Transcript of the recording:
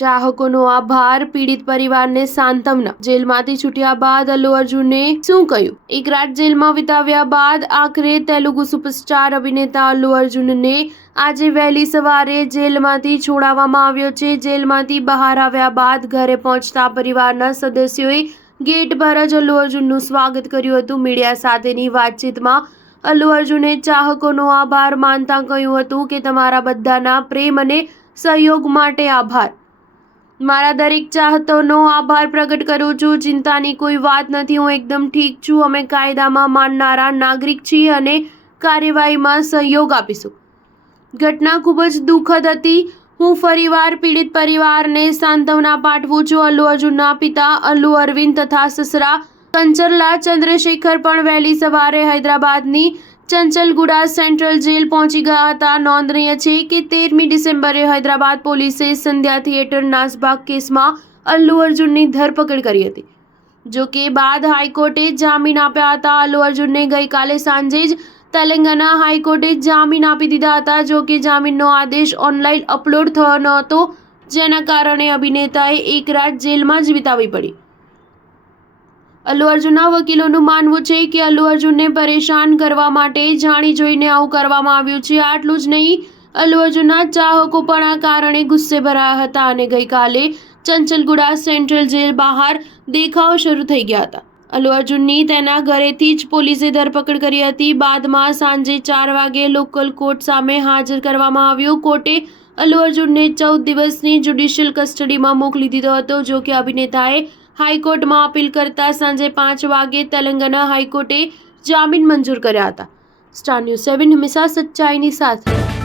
ચાહકોનો આભાર, પીડિત પરિવારને સાંત્વના। જેલમાંથી છૂટ્યા બાદ અલ્લુ અર્જુને શું કહ્યું? એક રાત જેલમાં વિતાવ્યા બાદ આખરે તેલુગુ સુપરસ્ટાર અભિનેતા અલ્લુ અર્જુનને આજે વહેલી સવારે જેલમાંથી છોડાવવામાં આવ્યો છે। જેલમાંથી બહાર આવ્યા બાદ ઘરે પહોંચતા પરિવારના સદસ્યોએ ગેટ પર જ અલ્લુ અર્જુનનું સ્વાગત કર્યું હતું। મીડિયા સાથેની વાતચીતમાં અલ્લુ અર્જુને ચાહકોનો આભાર માનતા કહ્યું હતું કે તમારા બધાના પ્રેમ અને સહયોગ માટે આભાર। મારા દરેક ચાહતોનો આભાર પ્રગટ કરું છું। ચિંતાની કોઈ વાત નથી, હું એકદમ ઠીક છું। અમે કાયદામાં માનનારા નાગરિક છીએ અને કાર્યવાહીમાં સહયોગ આપીશું। ઘટના ખૂબ જ દુઃખદ હતી। હું ફરીવાર પીડિત પરિવારને સાંત્વના પાઠવું છું। અલ્લુ અર્જુનના પિતા અલ્લુ અરવિંદ તથા સસરા કંચરલા ચંદ્રશેખર પણ વહેલી સવારે હૈદરાબાદની ચંચલગુડા સેન્ટ્રલ જેલ પહોંચી ગયા હતા। નોંધનીય છે કે 13મી ડિસેમ્બરે હૈદરાબાદ પોલીસે સંધ્યા થિયેટર નાસભાગ કેસમાં અલ્લુ અર્જુનની ધરપકડ કરી હતી। જો કે બાદ હાઈકોર્ટે જામીન આપ્યા હતા। અલ્લુ અર્જુનને ગઈકાલે સાંજે જ તેલંગાના હાઈકોર્ટે જામીન આપી દીધા હતા। જો કે જામીનનો આદેશ ઓનલાઈન અપલોડ થયો ન હતો, જેના કારણે અભિનેતાએ એક રાત જેલમાં જ વિતાવવી પડી। અલ્લુ અર્જુનના વકીલોનું માનવું છે કે અલ્લુ અર્જુનને પરેશાન કરવા માટે જાણી જોઈને આવું કરવામાં આવ્યું છે। આટલું જ નહીં, અલ્લુ અર્જુનના ચાહકો પણ આ કારણે ગુસ્સે ભરાયા હતા અને ગઈકાલે ચંચલગુડા સેન્ટ્રલ જેલ બહાર દેખાવ શરૂ થઈ ગયા હતા। અલ્લુ અર્જુનની તેના ઘરેથી જ પોલીસે ધરપકડ કરી હતી। બાદમાં સાંજે 4 વાગે લોકલ કોર્ટ સામે હાજર કરવામાં આવ્યો। કોર્ટે અલ્લુ અર્જુનને 14 દિવસની જ્યુડિશિયલ કસ્ટડીમાં મોકલી દીધો હતો। જો કે અભિનેતાએ હાઈકોર્ટમાં અપીલ કરતા સાંજે 5 વાગે તેલંગાના હાઈકોર્ટે જામીન મંજૂર કર્યા હતા। સ્ટાર ન્યૂઝ 7 હંમેશા સચ્ચાઈની સાથે।